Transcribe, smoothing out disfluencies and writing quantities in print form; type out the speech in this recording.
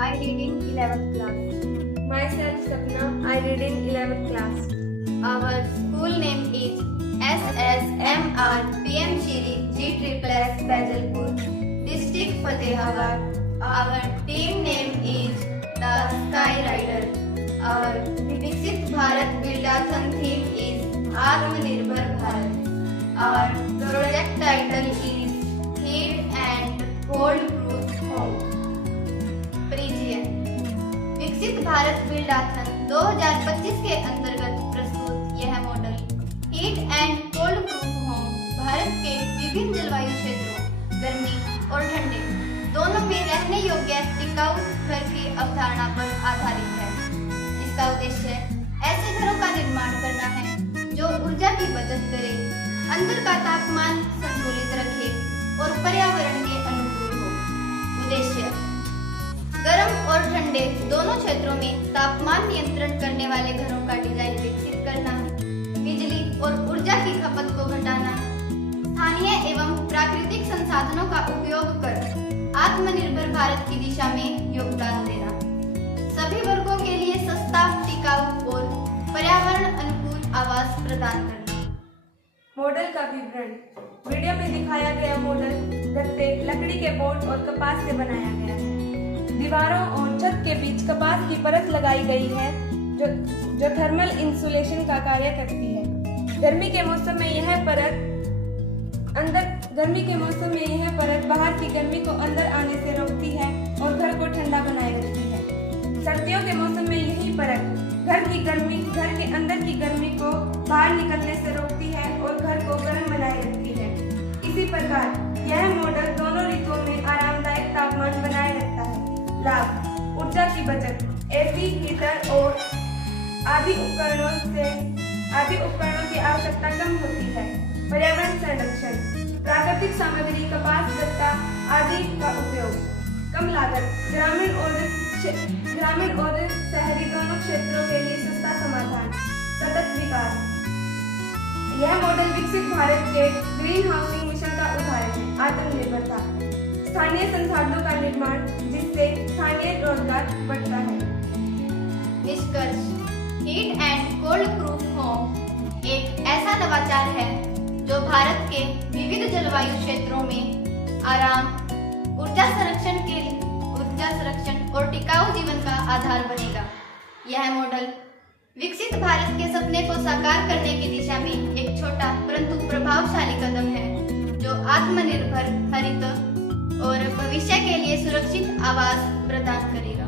I read in 11th class. Myself Sapna, I read in 11th class. Our school name is SSMR PM Shiri GSSS Bajalpur, District Fatehawad. Our team name is the Sky Rider. Our Viksit Bharat Buildathon theme is Atmanirbhar Bharat. Our project title is Heat and Cold Proof Home. परिचय। विकसित भारत बिल्डाथन 2025 के अंतर्गत प्रस्तुत यह model heat and cold proof home Bharat के विभिन्न जलवायु क्षेत्रों गर्मी और ठंडे दोनों में रहने योग्य टिकाऊ घर की अवधारणा पर आधारित है। इसका उद्देश्य ऐसे घरों का निर्माण करना है जो ऊर्जा की बचत करे, अंदर का तापमान संतुलित रखे और पर्यावरण के अनुकूल हो। उद्देश्य गर्म और ठंडे दोनों क्षेत्रों में तापमान नियंत्रण करने वाले घरों का डिजाइन विकसित करना, बिजली और ऊर्जा की खपत को घटाना, स्थानीय एवं प्राकृतिक संसाधनों का उपयोग कर आत्मनिर्भर भारत की दिशा में योगदान देना, सभी वर्गों के लिए सस्ता, टिकाऊ और पर्यावरण अनुकूल आवास प्रदान करना। मॉडल का विवरण। वीडियो में दिखाया गया मॉडल गत्ते, लकड़ी के बोर्ड और कपास से बनाया गया है। दीवारों और छत के बीच कपास की परत लगाई गई है जो थर्मल इंसुलेशन का कार्य करती है। गर्मी के मौसम में यह परत बाहर की गर्मी को अंदर आने से रोकती है और घर को ठंडा बनाए रखती है। सर्दियों के मौसम में यही परत घर के अंदर की गर्मी को बाहर निकलने से रोकती है और घर को गर्म बनाए रखती है। इसी प्रकार यह मॉडल दोनों ऋतुओं में आरामदायक तापमान बनाए रखता है। लाभ: ऊर्जा की बचत, एसी, हीटर और आदि उपकरणों की आवश्यकता कम होती है। पर्यावरण संरक्षण, प्राकृतिक सामग्री कपास, गत्ता आदि का उपयोग। कम लागत, ग्रामीण और शहरी दोनों क्षेत्रों के लिए सस्ता समाधान। सतत विकास, यह मॉडल विकसित भारत के ग्रीन हाउसिंग मिशन का उदाहरण है। आत्मनिर्भरता, स्थानीय संसाधनों का निर्माण जिससे स्थानीय रोजगार बढ़ता है। निष्कर्ष: heat and cold proof home एक ऐसा नवाचार है जो भारत के विविध जलवायु क्षेत्रों में आराम, ऊर्जा संरक्षण और टिकाऊ जीवन का आधार बनेगा। यह मॉडल विकसित भारत के सपने को साकार करने की दिशा में एक छोटा परंतु प्रभावशाली कदम है जो आत्मनिर्भर, हरित और भविष्य के लिए सुरक्षित आवास प्रदान करेगा।